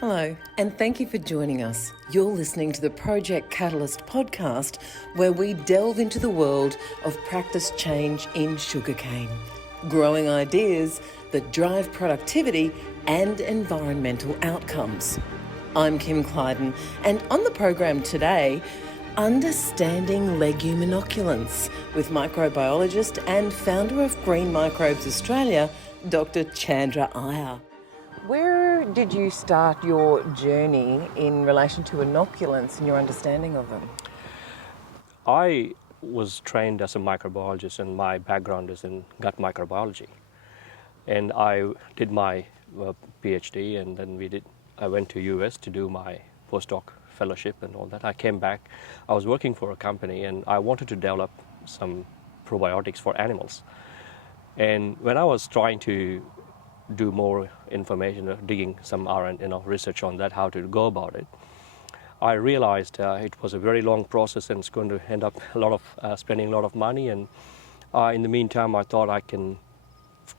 Hello, and thank you for joining us. You're listening to the Project Catalyst podcast, where we delve into the world of practice change in sugarcane, growing ideas that drive productivity and environmental outcomes. I'm Kim Kleidon, and on the program today, understanding legume inoculants with microbiologist and founder of Green Microbes Australia, Dr. Chandra Iyer. Where did you start your journey in relation to inoculants and your understanding of them? I was trained as a microbiologist and my background is in gut microbiology. And I did my PhD and then I went to US to do my postdoc fellowship and all that. I came back, I was working for a company and I wanted to develop some probiotics for animals. And when I was trying to do more information, digging some research on that, how to go about it, I realized it was a very long process and it's going to end up spending a lot of money. And in the meantime, I thought I can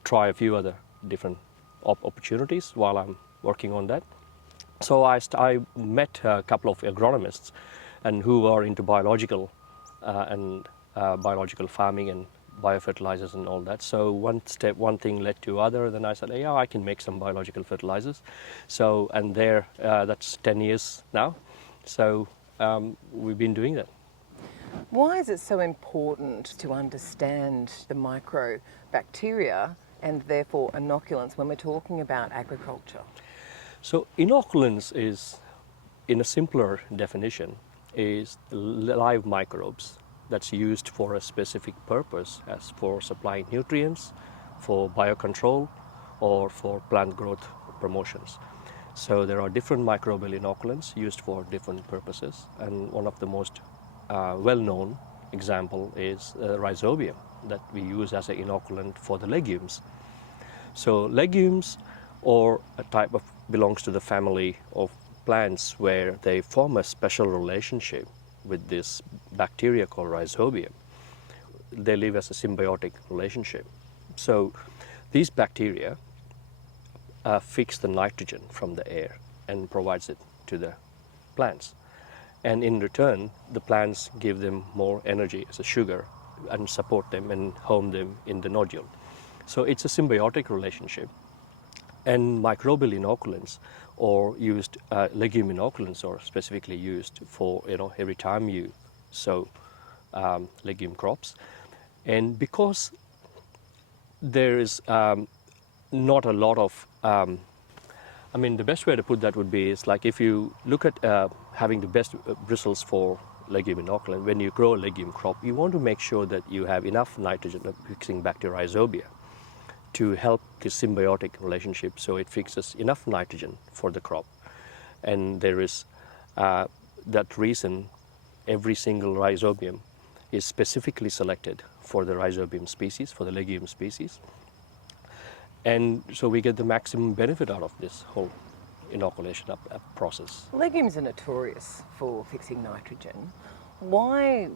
try a few other different opportunities while I'm working on that. So I met a couple of agronomists and who are into biological biological farming and biofertilizers and all that. So one thing led to other. Then I said, yeah, I can make some biological fertilizers. So, and that's 10 years now. So we've been doing that. Why is it so important to understand the microbacteria and therefore inoculants when we're talking about agriculture? So inoculants is, in a simpler definition, is live microbes that's used for a specific purpose, as for supplying nutrients, for biocontrol, or for plant growth promotions. So there are different microbial inoculants used for different purposes, and one of the most well-known example is rhizobium that we use as an inoculant for the legumes. So legumes belongs to the family of plants where they form a special relationship with this bacteria called rhizobium. They live as a symbiotic relationship. So these bacteria fix the nitrogen from the air and provides it to the plants. And in return, the plants give them more energy as a sugar and support them and home them in the nodule. So it's a symbiotic relationship. And microbial inoculants or used legume inoculants are specifically used for every time you sow legume crops. And because there is not a lot of the best way to put that would be is like if you look at having the best bristles for legume inoculant, when you grow a legume crop, you want to make sure that you have enough nitrogen fixing back to rhizobia to help the symbiotic relationship, so it fixes enough nitrogen for the crop. And there is that reason every single rhizobium is specifically selected for the rhizobium species, for the legume species. And so we get the maximum benefit out of this whole inoculation process. Legumes are notorious for fixing nitrogen. Why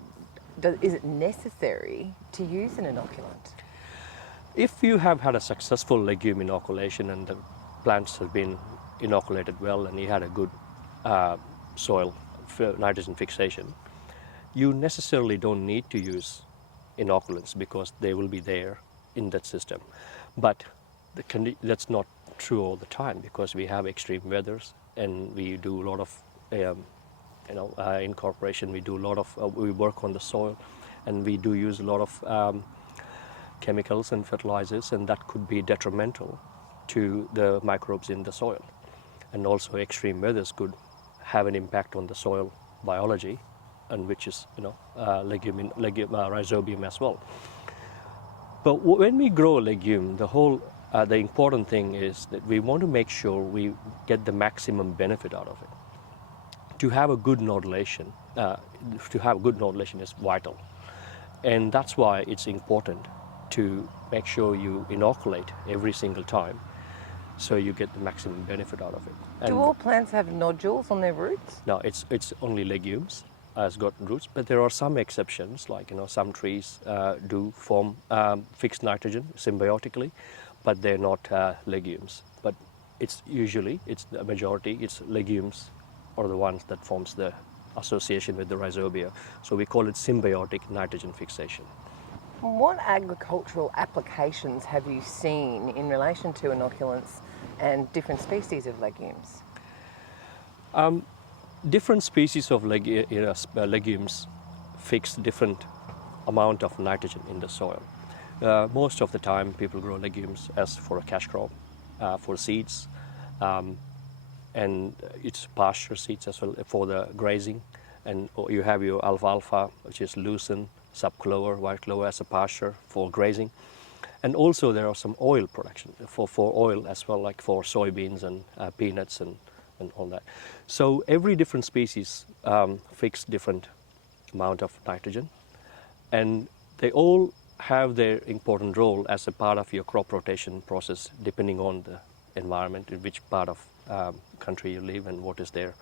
is it necessary to use an inoculant? If you have had a successful legume inoculation and the plants have been inoculated well and you had a good soil nitrogen fixation, you necessarily don't need to use inoculants because they will be there in that system. But that's not true all the time because we have extreme weathers and we do a lot of incorporation. We do a lot of we work on the soil and we do use a lot of chemicals and fertilizers, and that could be detrimental to the microbes in the soil. And also extreme weathers could have an impact on the soil biology, and which is rhizobium as well. But when we grow a legume, the important thing is that we want to make sure we get the maximum benefit out of it. To have a good nodulation, is vital, and that's why it's important to make sure you inoculate every single time so you get the maximum benefit out of it. And do all plants have nodules on their roots? No, it's only legumes has got roots, but there are some exceptions, like some trees do form fixed nitrogen symbiotically, but they're not legumes. But it's the majority, it's legumes are the ones that forms the association with the rhizobia. So we call it symbiotic nitrogen fixation. What agricultural applications have you seen in relation to inoculants and different species of legumes? Different species of legumes fix different amount of nitrogen in the soil. Most of the time people grow legumes as for a cash crop, for seeds, and it's pasture seeds as well for the grazing. And you have your alfalfa, which is lucerne, subclover, white clover as a pasture for grazing. And also there are some oil production for oil as well, like for soybeans and peanuts and all that. So every different species fix different amount of nitrogen, and they all have their important role as a part of your crop rotation process, depending on the environment, in which part of country you live, and what is their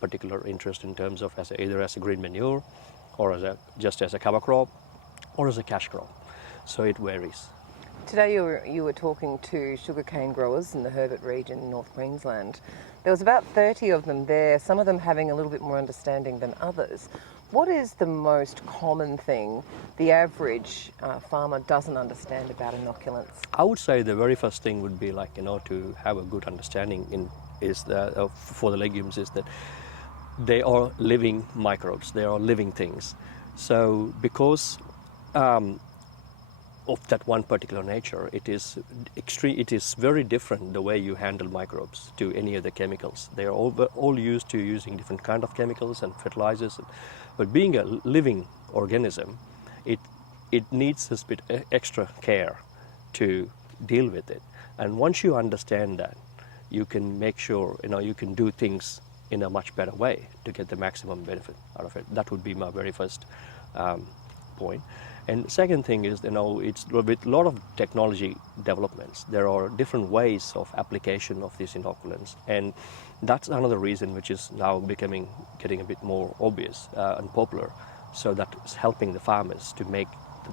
particular interest in terms of either as a green manure, or just as a cover crop, or as a cash crop. So it varies. Today you were talking to sugarcane growers in the Herbert region in North Queensland. There was about 30 of them there, some of them having a little bit more understanding than others. What is the most common thing the average farmer doesn't understand about inoculants? I would say the very first thing would be to have a good understanding for the legumes is that they are living microbes, they are living things. So because of that one particular nature, it is very different the way you handle microbes to any other chemicals. They are all used to using different kind of chemicals and fertilizers, but being a living organism, it needs a bit extra care to deal with it. And once you understand that, you can make sure you can do things in a much better way to get the maximum benefit out of it. That would be my very first point. And second thing is, it's with a lot of technology developments, there are different ways of application of these inoculants, and that's another reason which is now getting a bit more obvious and popular. So that's helping the farmers to make the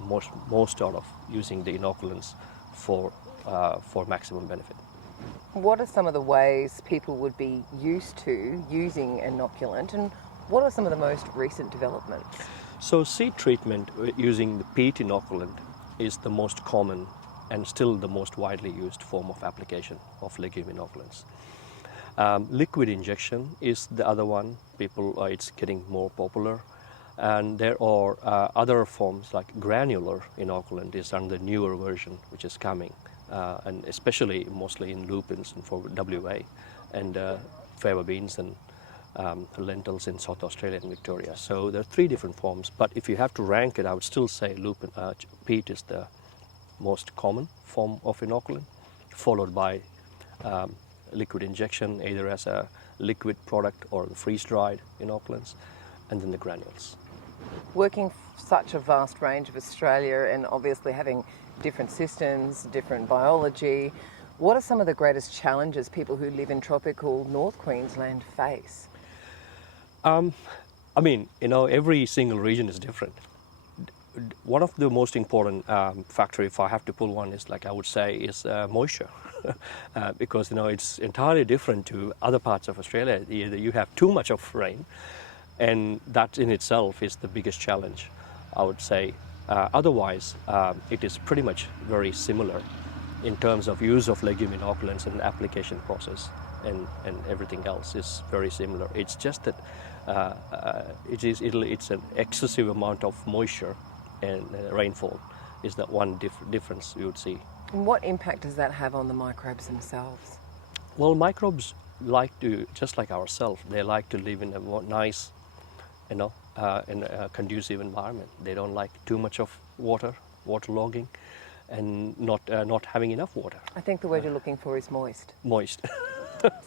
most out of using the inoculants for maximum benefit. What are some of the ways people would be used to using inoculant, and what are some of the most recent developments? So seed treatment using the peat inoculant is the most common and still the most widely used form of application of legume inoculants. Liquid injection is the other one. It's getting more popular. And there are other forms like granular inoculant is under the newer version which is coming, and especially mostly in lupins and for WA and fava beans and lentils in South Australia and Victoria. So there are three different forms, but if you have to rank it, I would still say peat is the most common form of inoculant, followed by liquid injection, either as a liquid product or the freeze-dried inoculants, and then the granules. Working such a vast range of Australia and obviously having different systems, different biology, what are some of the greatest challenges people who live in tropical North Queensland face? Every single region is different. One of the most important factor, if I have to pull one, is moisture, because it's entirely different to other parts of Australia. Either you have too much of rain, and that in itself is the biggest challenge, I would say. Otherwise, it is pretty much very similar in terms of use of legume inoculants and application process, and everything else is very similar. It's just that it's an excessive amount of moisture and rainfall is the one difference you would see. And what impact does that have on the microbes themselves? Well, microbes like to, just like ourselves, they like to live in a more nice, in a conducive environment. They don't like too much of waterlogging, and not having enough water. I think the word you're looking for is moist. Moist.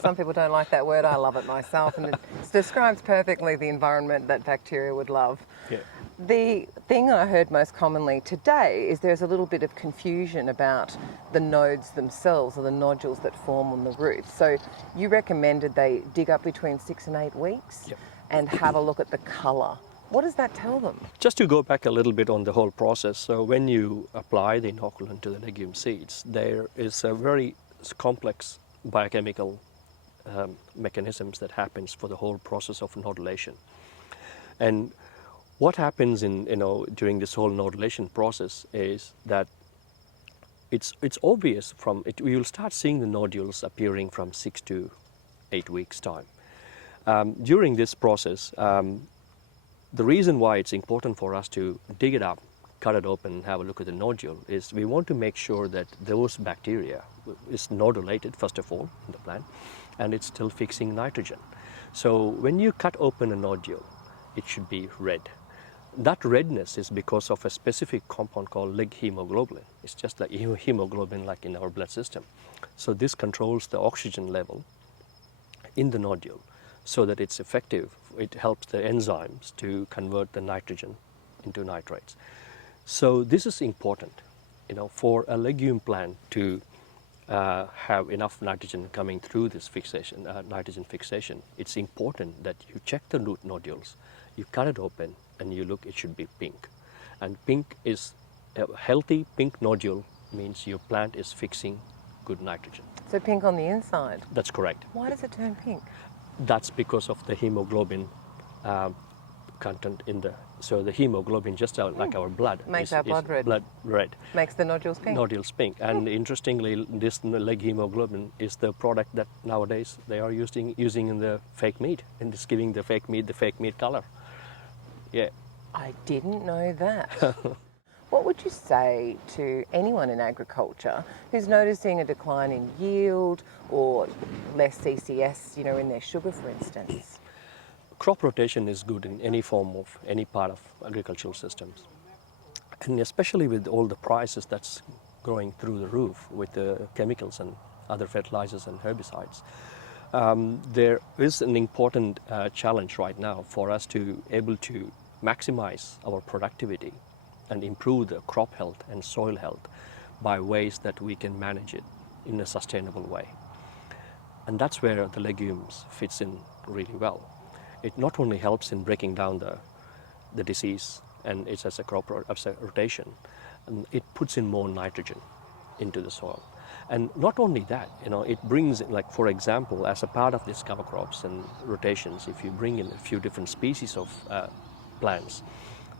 Some people don't like that word. I love it myself, and it describes perfectly the environment that bacteria would love. Yeah. The thing I heard most commonly today is there's a little bit of confusion about the nodes themselves, or the nodules that form on the root. So you recommended they dig up between 6 and 8 weeks. Yep. And have a look at the colour. What does that tell them? Just to go back a little bit on the whole process, so when you apply the inoculant to the legume seeds, there is a very complex biochemical mechanisms that happens for the whole process of nodulation. And what happens during this whole nodulation process is that it's obvious from it. We will start seeing the nodules appearing from 6 to 8 weeks time. During this process, the reason why it's important for us to dig it up, cut it open, and have a look at the nodule is we want to make sure that those bacteria is nodulated first of all in the plant, and it's still fixing nitrogen. So when you cut open a nodule, it should be red. That redness is because of a specific compound called leg hemoglobin. It's just like hemoglobin like in our blood system. So this controls the oxygen level in the nodule so that it's effective. It helps the enzymes to convert the nitrogen into nitrates. So this is important, for a legume plant to have enough nitrogen coming through this fixation, nitrogen fixation. It's important that you check the root nodules, you cut it open, and you look, it should be pink. And pink is a healthy pink nodule means your plant is fixing good nitrogen. So pink on the inside? That's correct. Why does it turn pink? That's because of the hemoglobin content in so the hemoglobin, just like our blood, makes our blood red. Blood red. Makes the nodules pink. Nodules pink. And interestingly, this leg hemoglobin is the product that nowadays they are using in the fake meat, and it's giving the fake meat color. Yeah. I didn't know that. What would you say to anyone in agriculture who's noticing a decline in yield or less CCS, in their sugar, for instance? Crop rotation is good in any form of any part of agricultural systems. And especially with all the prices that's going through the roof with the chemicals and other fertilizers and herbicides. There is an important challenge right now for us to able to maximize our productivity and improve the crop health and soil health by ways that we can manage it in a sustainable way. And that's where the legumes fits in really well. It not only helps in breaking down the disease, and it's as a crop rotation, and it puts in more nitrogen into the soil. And not only that, it brings, like for example, as a part of these cover crops and rotations, if you bring in a few different species of plants,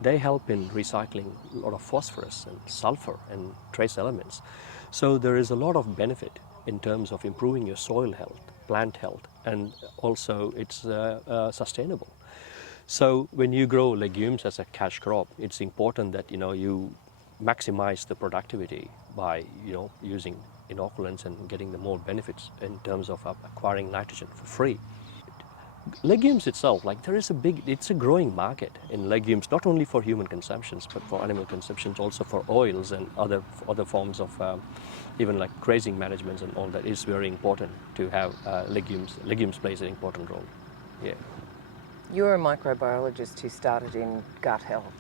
they help in recycling a lot of phosphorus and sulfur and trace elements. So there is a lot of benefit in terms of improving your soil health, plant health, and also it's sustainable. So when you grow legumes as a cash crop, it's important that you maximize the productivity by using inoculants and getting the more benefits in terms of acquiring nitrogen for free. Legumes itself, it's a growing market in legumes, not only for human consumptions, but for animal consumptions, also for oils and other forms of even like grazing management and all that is very important to have legumes. Legumes plays an important role. Yeah. You're a microbiologist who started in gut health.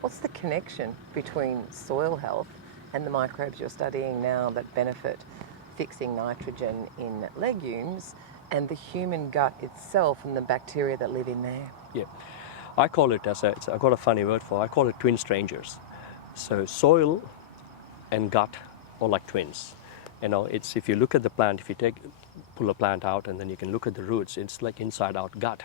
What's the connection between soil health and the microbes you're studying now that benefit fixing nitrogen in legumes and the human gut itself and the bacteria that live in there? Yeah, I call it I've got a funny word for it. I call it twin strangers. So soil and gut are like twins. It's if you look at the plant, if you pull a plant out and then you can look at the roots, it's like inside out gut.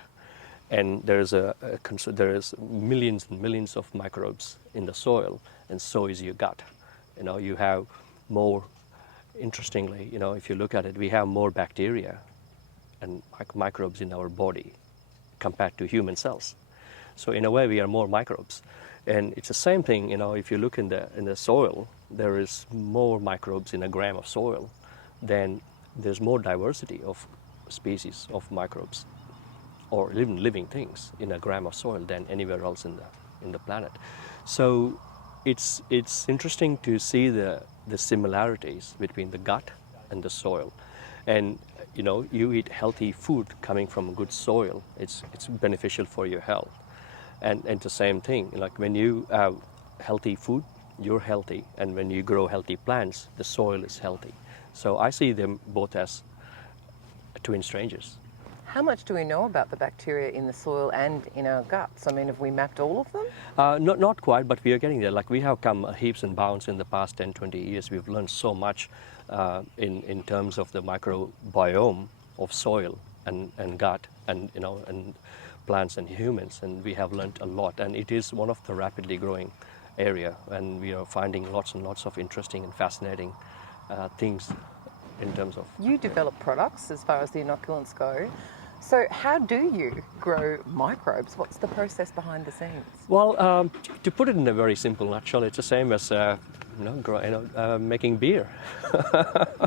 And there is millions and millions of microbes in the soil, and so is your gut. You have more, interestingly, if you look at it, we have more bacteria and microbes in our body compared to human cells. So in a way, we are more microbes. And it's the same thing, if you look in the soil, there is more microbes in a gram of soil, then there's more diversity of species of microbes or even living things in a gram of soil than anywhere else in the planet. So it's interesting to see the similarities between the gut and the soil. And you eat healthy food coming from good soil, it's beneficial for your health. And the same thing, like when you have healthy food, you're healthy, and when you grow healthy plants, the soil is healthy. So I see them both as twin strangers. How much do we know about the bacteria in the soil and in our guts? I mean, have we mapped all of them? Not quite, but we are getting there. Like we have come heaps and bounds in the past 10, 20 years. We've learned so much in terms of the microbiome of soil and gut and, and plants and humans. And we have learned a lot. And it is one of the rapidly growing area. And we are finding lots and lots of interesting and fascinating things in terms of... You develop products as far as the inoculants go. So how do you grow microbes? What's the process behind the scenes? Well, to put it in a very simple nutshell, it's the same as making beer.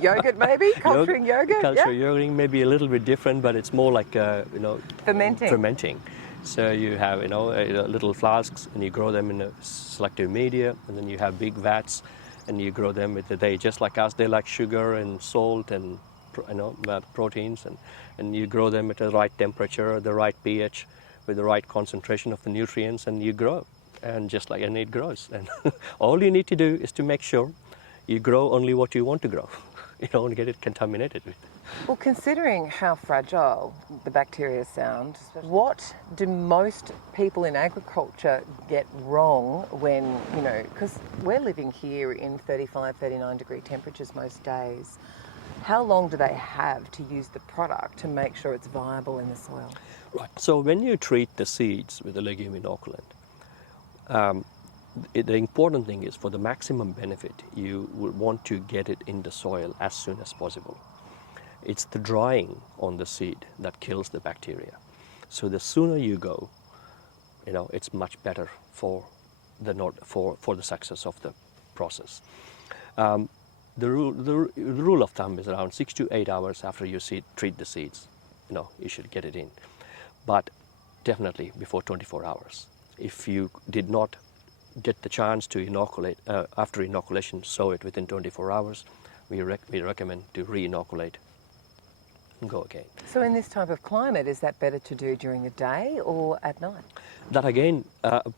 Yogurt maybe? Culturing yogurt? Yogurting may be a little bit different, but it's more like, Fermenting. So you have, little flasks and you grow them in a selective media, and then you have big vats and you grow them they just like us, they like sugar and salt and proteins, and you grow them at the right temperature, the right pH, with the right concentration of the nutrients, and you grow, and it grows. And all you need to do is to make sure you grow only what you want to grow. You don't want to get it contaminated with. Well, considering how fragile the bacteria sound, what do most people in agriculture get wrong when, because we're living here in 35, 39 degree temperatures most days. How long do they have to use the product to make sure it's viable in the soil? Right. So when you treat the seeds with a legume inoculant, the important thing is for the maximum benefit, you would want to get it in the soil as soon as possible. It's the drying on the seed that kills the bacteria. So the sooner you go, it's much better for the success of the process. The rule of thumb is around 6 to 8 hours after you treat the seeds, you should get it in. But definitely before 24 hours. If you did not get the chance to inoculate, after inoculation, sow it within 24 hours, we recommend to re-inoculate and go again. So in this type of climate, is that better to do during the day or at night? That again,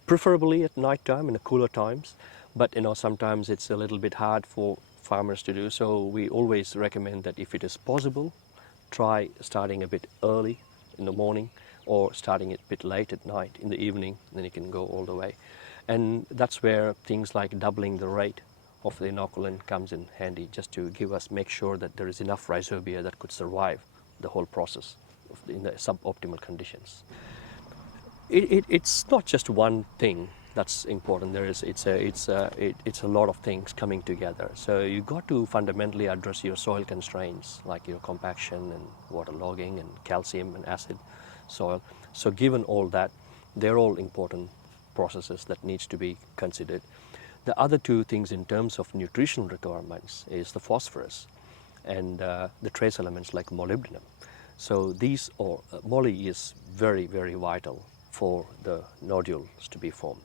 preferably at night time in the cooler times, but sometimes it's a little bit hard for farmers to do, so we always recommend that if it is possible, try starting a bit early in the morning or starting it a bit late at night in the evening, then you can go all the way. And that's where things like doubling the rate of the inoculant comes in handy, just to make sure that there is enough rhizobia that could survive the whole process in the suboptimal conditions. It's not just one thing that's important. It's a lot of things coming together. So you got to fundamentally address your soil constraints, like your compaction and waterlogging and calcium and acid soil. So given all that, they're all important processes that needs to be considered. The other two things in terms of nutritional requirements is the phosphorus and the trace elements like molybdenum. So moly is very, very vital for the nodules to be formed.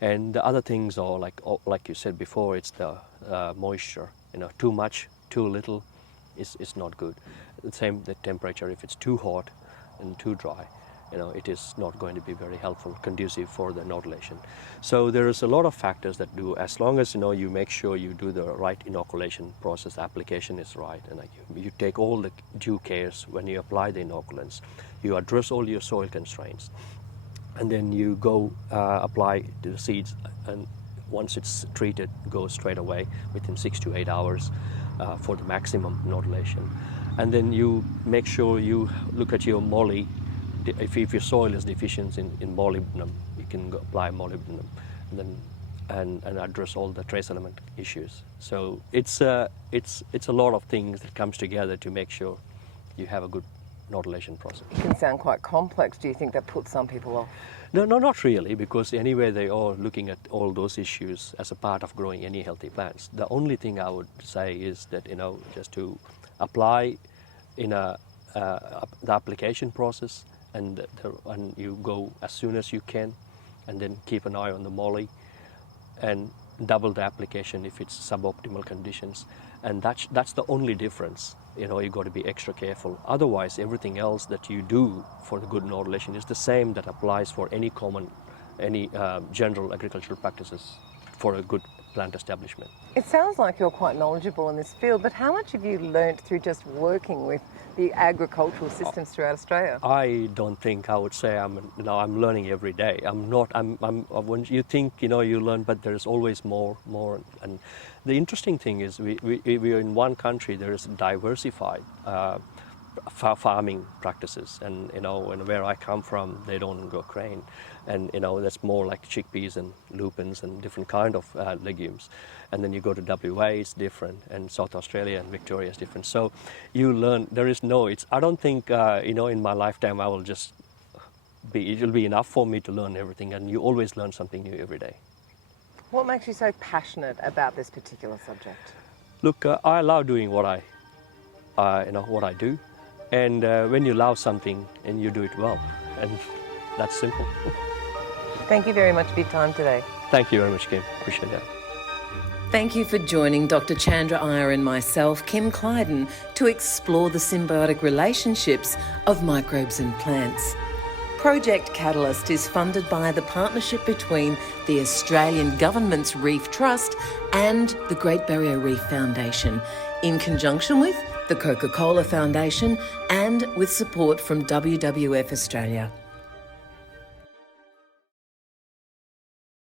And the other things are like you said before, it's the moisture. Too much, too little is not good. The same, the temperature, if it's too hot and too dry, it is not going to be very helpful, conducive for the nodulation. So there is a lot of factors that do, as long as you make sure you do the right inoculation process, application is right, and you take all the due cares when you apply the inoculants, you address all your soil constraints, and then you go apply to the seeds, and once it's treated, go straight away within 6 to 8 hours for the maximum nodulation. And then you make sure you look at your moly. If your soil is deficient in molybdenum, you can apply molybdenum and address all the trace element issues. So it's a lot of things that comes together to make sure you have a good nodulation process. It can sound quite complex. Do you think that puts some people off? No, not really, because anyway they are looking at all those issues as a part of growing any healthy plants. The only thing I would say is that just to apply in the application process, and you go as soon as you can, and then keep an eye on the moly and double the application if it's suboptimal conditions, and that's the only difference. You got to be extra careful. Otherwise, everything else that you do for the good nodulation is the same that applies for any general agricultural practices for a good plant establishment. It sounds like you're quite knowledgeable in this field, but how much have you learnt through just working with the agricultural systems throughout Australia? I don't think I would say I'm learning every day. When you think you learn, but there's always more. And the interesting thing is we are in one country. There is diversified farming practices, and where I come from, they don't grow grain, and that's more like chickpeas and lupins and different kind of legumes. And then you go to WA, it's different, and South Australia and Victoria is different. So you learn. I don't think in my lifetime I will just it'll be enough for me to learn everything, and you always learn something new every day. What makes you so passionate about this particular subject? Look, I love doing what I do. And when you love something and you do it well, and that's simple. Thank you very much for your time today. Thank you very much, Kim. Appreciate that. Thank you for joining Dr. Chandra Iyer and myself, Kim Kleidon, to explore the symbiotic relationships of microbes and plants. Project Catalyst is funded by the partnership between the Australian Government's Reef Trust and the Great Barrier Reef Foundation, in conjunction with the Coca-Cola Foundation and with support from WWF Australia.